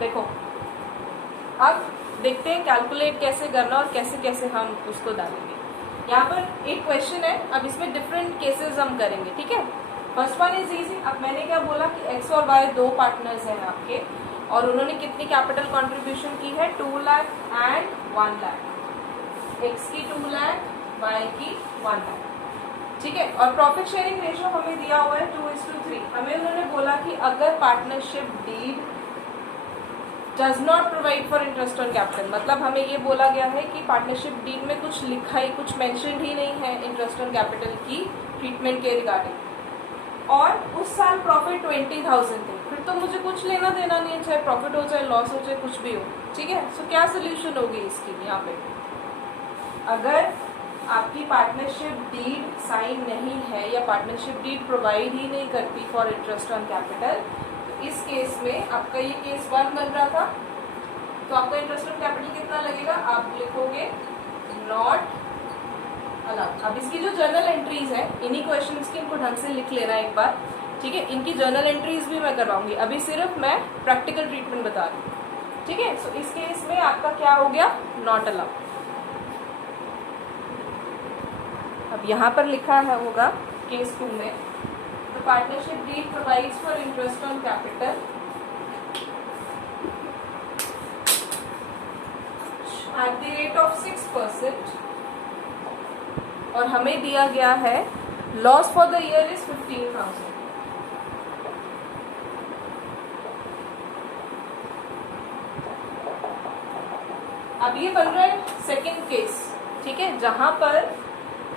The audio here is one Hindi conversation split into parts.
देखो अब देखते हैं कैलकुलेट कैसे करना और कैसे कैसे हम उसको डालेंगे। यहाँ पर एक क्वेश्चन है, अब इसमें डिफरेंट केसेस हम करेंगे, ठीक है। First one is easy. अब मैंने क्या बोला कि एक्स और वाई दो पार्टनर्स हैं आपके और उन्होंने कितनी कैपिटल कंट्रीब्यूशन की है, 2 लाख एंड 1 लाख। एक्स की 2 लाख, वाई की 1 लाख, ठीक है। और प्रॉफिट शेयरिंग रेशियो हमें दिया हुआ है 2:3। हमें उन्होंने बोला कि अगर partnership deed does not provide for interest on capital, मतलब हमें ये बोला गया है कि पार्टनरशिप डीड में कुछ लिखा ही, कुछ मेंशन ही नहीं है इंटरेस्ट ऑन कैपिटल की ट्रीटमेंट के रिगार्डिंग, और उस साल प्रॉफिट 20,000 थे, फिर तो मुझे कुछ लेना देना नहीं है, चाहे प्रॉफिट हो चाहे लॉस हो चाहे कुछ भी हो, ठीक है। सो क्या सोल्यूशन होगी इसकी? यहाँ पे अगर आपकी पार्टनरशिप डीड साइन नहीं है या पार्टनरशिप डीड प्रोवाइड ही नहीं करती फॉर इंटरेस्ट ऑन कैपिटल, इस केस में आपका ये केस 1 बन रहा था, तो आपका इंटरेस्ट ऑन कैपिटल कितना लगेगा? आप लिखोगे नॉट अलाउड। अब इसकी जो जर्नल एंट्रीज है, इन्हीं क्वेश्चंस की इनको ढंग से लिख लेना एक बार, ठीक है। इनकी जर्नल एंट्रीज भी मैं करवाऊंगी, अभी सिर्फ मैं प्रैक्टिकल ट्रीटमेंट बता रही हूँ, ठीक है। सो इस केस में आपका क्या हो गया? Not allowed. अब यहाँ पर लिखा है होगा केस 2 में, the partnership deed provides for interest on capital at the rate of 6%, और हमें दिया गया है loss for the year is 15,000। अब ये बन रहा है सेकेंड केस, ठीक है, जहां पर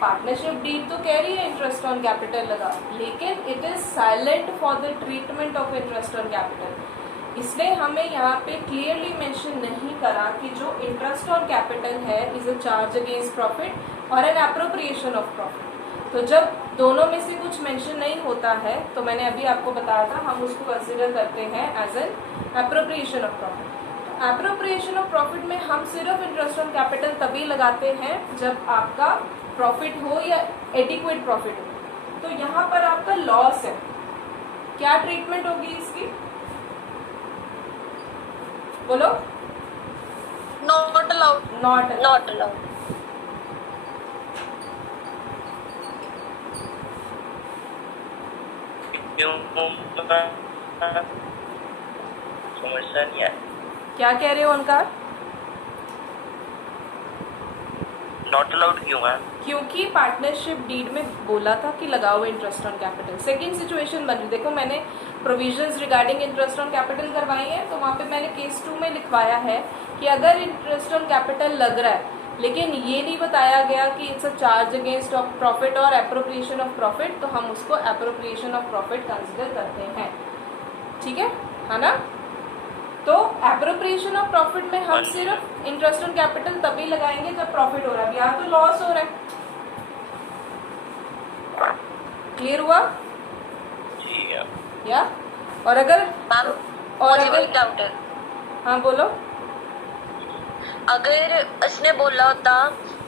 पार्टनरशिप डीड तो कह रही है इंटरेस्ट ऑन कैपिटल लगा, लेकिन it is silent for the treatment of interest on capital. इसलिए हमें यहाँ पे क्लियरली मेंशन नहीं करा कि जो इंटरेस्ट ऑन कैपिटल है is a charge against profit और एन एप्रोप्रिएशन ऑफ प्रॉफिट। तो जब दोनों में से कुछ मेंशन नहीं होता है, तो मैंने अभी आपको बताया था, हम उसको कंसिडर करते हैं as an appropriation of profit. Appropriation of profit में हम सिर्फ इंटरेस्ट ऑन कैपिटल तभी लगाते हैं जब आपका प्रॉफिट हो या एडिक्वेट प्रॉफिट हो। तो यहाँ पर आपका लॉस है, क्या ट्रीटमेंट होगी इसकी? बोलो। Not allowed. Not allowed. समस्या नहीं है। क्या कह रहे हो उनका? नॉट अलाउड क्यों है? क्योंकि पार्टनरशिप डीड में बोला था कि लगाओ interest on capital. Second situation बन रही, देखो मैंने provisions regarding interest on capital करवाई है, तो वहाँ पे मैंने केस 2 में लिखवाया है कि अगर इंटरेस्ट ऑन कैपिटल लग रहा है लेकिन ये नहीं बताया गया कि it's a charge against of profit और एप्रोप्रिएशन ऑफ प्रॉफिट, तो हम उसको एप्रोप्रिएशन ऑफ प्रॉफिट कंसिडर करते हैं, ठीक है ना। तो एप्रोप्रिएशन ऑफ प्रॉफिट में हम सिर्फ इंटरेस्ट ऑन कैपिटल तभी लगाएंगे जब प्रॉफिट हो रहा है, यहाँ तो लॉस हो रहा है। क्लियर हुआ? जी या और अगर डाउट है। हाँ बोलो। अगर इसने बोला होता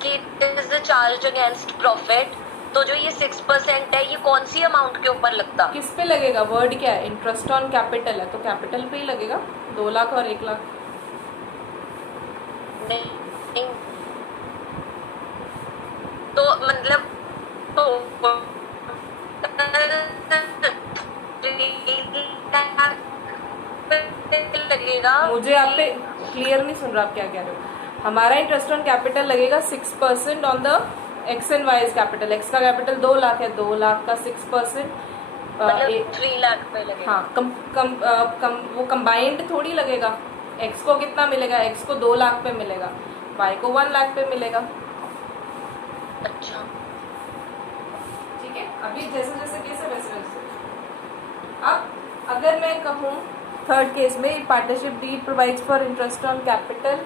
कि it is the charge against profit, तो जो ये 6% है ये कौन सी अमाउंट के ऊपर लगता? किस पे लगेगा? वर्ड क्या है? इंटरेस्ट ऑन कैपिटल है, तो कैपिटल पे ही लगेगा। 2 लाख और 1 लाख नहीं, तो मतलब तो लगेगा। मुझे आप पे क्लियर नहीं सुन रहा, आप क्या कह रहे हो? हमारा इंटरेस्ट ऑन कैपिटल लगेगा 6% on the X and Y capital. X का कैपिटल 2 लाख है, 2 लाख का 6% मतलब 3 लाख पे लगेगा। हाँ, वो कंबाइंड थोड़ी लगेगा। एक्स को कितना मिलेगा? एक्स को 2 लाख पे मिलेगा, वाई को 1 लाख पे मिलेगा। अच्छा ठीक है, अभी जैसे जैसे केस है वैसे वैसे। अब अगर मैं कहूँ थर्ड केस में, partnership deed provides for interest on capital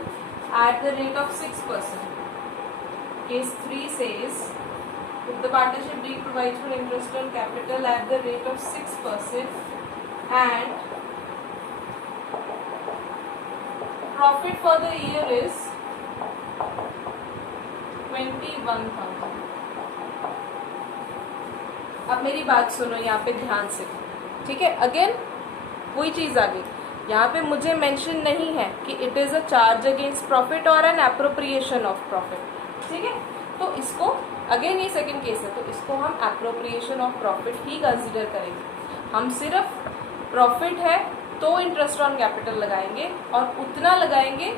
at the rate of 6%. Case 3 says if the partnership deed provides for interest on capital at the rate of 6% and profit for the year is 21,000. अब मेरी बात सुनो यहाँ पे ध्यान से, ठीक है। अगेन वही चीज आ गई, यहाँ पे मुझे मेंशन नहीं है कि it is a charge against profit और एन एप्रोप्रिएशन ऑफ प्रॉफिट, ठीक है। तो इसको अगेन ये सेकंड केस है, तो इसको हम appropriation of profit he consider करेंगे। हम सिर्फ प्रॉफिट है तो इंटरेस्ट ऑन कैपिटल लगाएंगे और उतना लगाएंगे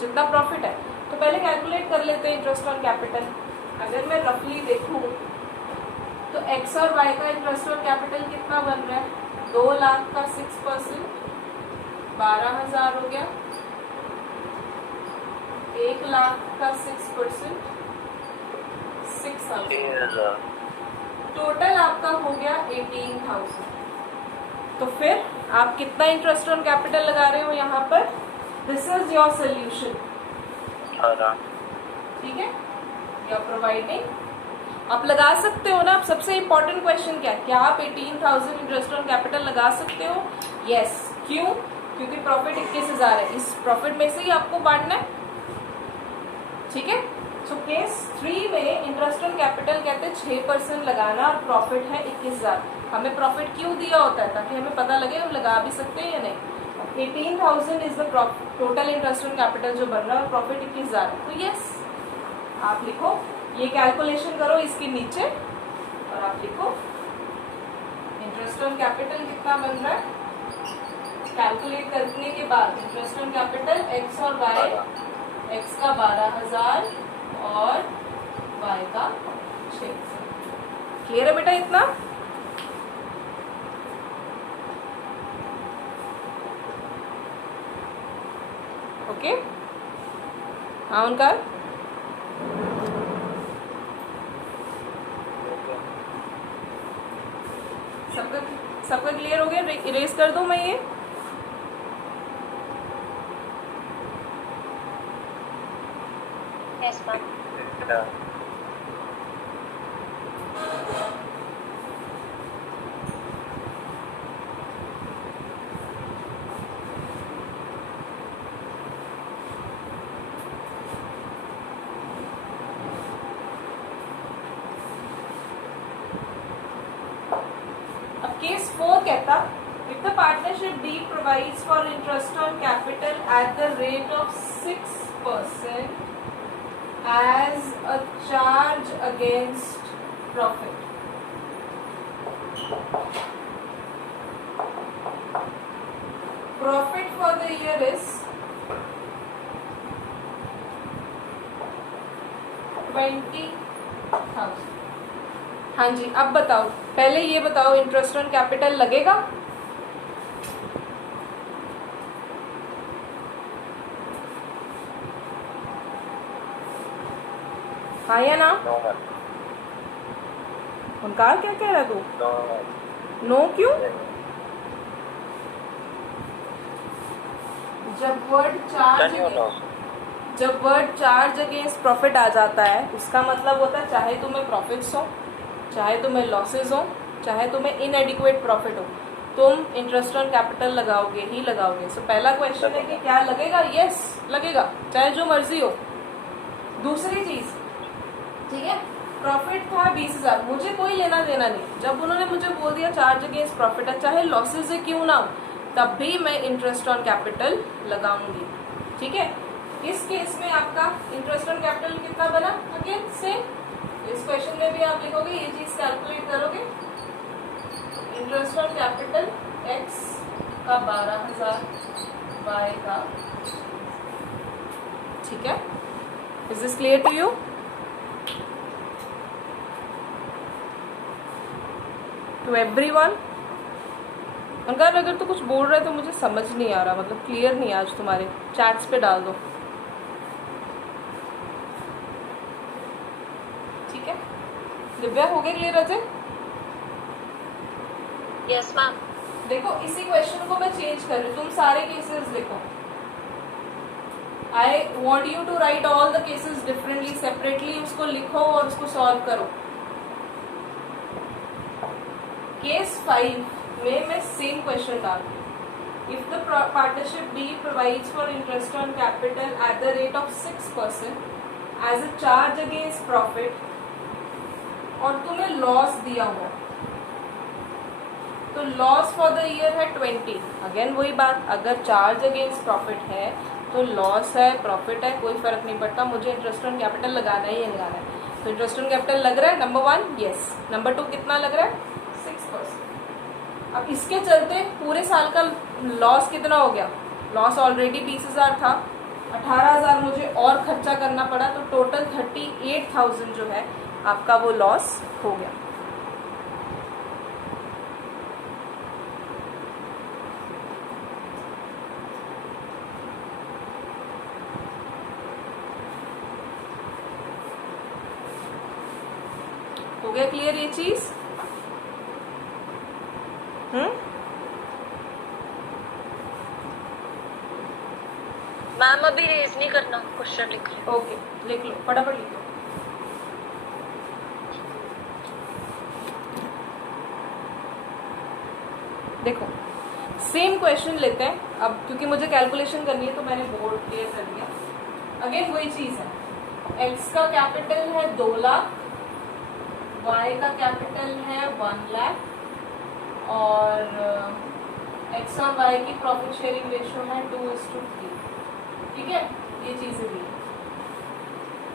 जितना प्रॉफिट है। तो पहले कैलकुलेट कर लेते हैं इंटरेस्ट ऑन कैपिटल। अगर मैं रफली देखूँ तो एक्स और वाई का इंटरेस्ट ऑन कैपिटल कितना बन रहा है, 2 लाख का 6%, 12,000 हो गया। 1 लाख का 6%, 6,000, टोटल आपका हो गया 18,000। तो फिर आप कितना इंटरेस्ट ऑन कैपिटल लगा रहे हो यहाँ पर? दिस इज योर सोल्यूशन, ठीक है। यू आर प्रोवाइडिंग, आप लगा सकते हो ना। अब सबसे इंपॉर्टेंट क्वेश्चन क्या है, क्या आप 18,000 इंटरेस्ट ऑन कैपिटल लगा सकते हो? यस। क्यों? क्योंकि प्रॉफिट 21,000 है, इस प्रॉफिट में से ही आपको बांटना है, ठीक है। सो केस 3 में इंटरेस्ट ऑन कैपिटल कहते हैं 6% लगाना और प्रॉफिट है 21,000। हमें प्रॉफिट क्यों दिया होता है? ताकि हमें पता लगे हम लगा भी सकते हैं या नहीं। 18,000 is the total interest on capital जो बन रहा है और प्रॉफिट 21,000 है। तो यस, आप लिखो, ये कैलकुलेशन करो इसके नीचे और आप लिखो इंटरेस्ट ऑन कैपिटल कितना बन रहा है। कैलकुलेट करने के बाद इंटरेस्ट ऑन कैपिटल एक्स और वाई, एक्स का 12,000 और वाई का 6,000। क्लियर है बेटा इतना? ओके, हाँ उनका सबका क्लियर हो गया? इरेज कर दूं मैं ये? Yes ma'am. अब केस 4 कहता, if the partnership D provides for interest on capital at the rate of 6% as a charge against profit. Profit for the year is 20,000. हाँ जी, अब बताओ, पहले ये बताओ इंटरेस्ट ऑन कैपिटल लगेगा? हाँ या ना? उनका क्या कह रहा तू? नो क्यों? जब वर्ड चार्ज अगेंस्ट प्रॉफिट आ जाता है उसका मतलब होता है चाहे तुम्हें प्रॉफिट्स हो, चाहे तुम्हें लॉसेज हो, चाहे तुम्हें इनएडिक्वेट प्रॉफिट हो, तुम इंटरेस्ट ऑन कैपिटल लगाओगे ही लगाओगे। सो पहला क्वेश्चन है कि क्या लगेगा? यस लगेगा, चाहे जो मर्जी हो। दूसरी चीज, ठीक है, प्रॉफिट था 20,000, मुझे कोई लेना देना नहीं। जब उन्होंने मुझे बोल दिया चार्ज अगेंस्ट प्रॉफिट है, चाहे लॉसेज है क्यों ना हो, तब भी मैं इंटरेस्ट ऑन कैपिटल लगाऊंगी, ठीक है। इस केस में आपका इंटरेस्ट ऑन कैपिटल कितना बना? अगेन सेम, इस क्वेश्चन में भी आप लिखोगे, ये चीज कैलकुलेट करोगे। इंटरेस्ट ऑन कैपिटल एक्स का 12,000, वाई का, ठीक है। Is this clear to you? To everyone? अगर तो कुछ बोल रहे तो मुझे समझ नहीं आ रहा, मतलब क्लियर नहीं आज तुम्हारे चैट्स पे डाल दो, ठीक है। दिव्या हो गया क्लियर? अजय? Yes ma'am. देखो इसी क्वेश्चन को मैं चेंज कर रही हूँ, तुम सारे केसेस लिखो। I want you to write all the cases differently, separately उसको लिखो और उसको सॉल्व करो। केस 5 में मैं सेम क्वेश्चन डाल रही हूँ। If the partnership deed provides for interest on capital at the rate of 6% as a charge against profit, और तुम्हें लॉस दिया हुआ, तो लॉस फॉर द ईयर है 20। अगेन वही बात, अगर चार्ज अगेंस्ट प्रॉफिट है तो लॉस है प्रॉफिट है कोई फर्क नहीं पड़ता, मुझे इंटरेस्ट ऑन कैपिटल लगाना ही लगाना है। तो इंटरेस्ट ऑन कैपिटल लग रहा है नंबर 1, यस। नंबर 2 कितना लग रहा है? 6%। अब इसके चलते पूरे साल का लॉस कितना हो गया? लॉस ऑलरेडी 20,000 था, 18,000 मुझे और खर्चा करना पड़ा, तो टोटल 38,000 जो है आपका वो लॉस हो गया। हो गया क्लियर ये चीज? मैम अभी रेज नहीं करना, क्वेश्चन लिख लो। ओके लिख लो, फटाफट लिख लो। देखो सेम क्वेश्चन लेते हैं अब, क्योंकि मुझे कैलकुलेशन करनी है तो मैंने बोर्ड क्लियर कर दिया। अगेन वही चीज है, एक्स का कैपिटल है 2 लाख, वाई का कैपिटल है 1 लाख और एक्स और वाई की प्रॉफिट शेयरिंग रेशियो है 2:3। ठीक है, ये चीजें भी।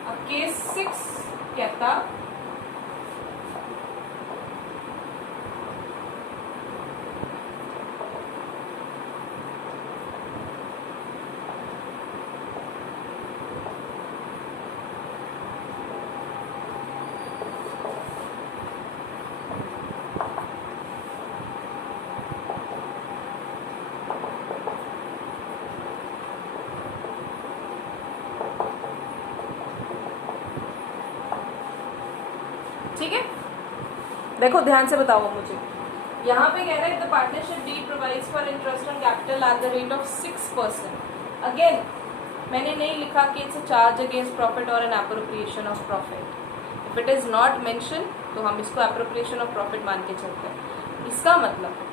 अब केस 6 कहता ठीक है, देखो ध्यान से बताओ मुझे। यहाँ पे कह रहा है the partnership deed provides for interest on capital at the rate of 6%। Again मैंने नहीं लिखा कि it's a charge against profit और an appropriation of profit. If it is not mention तो हम इसको एप्रोप्रिएशन ऑफ प्रॉफिट मान के चलते हैं। इसका मतलब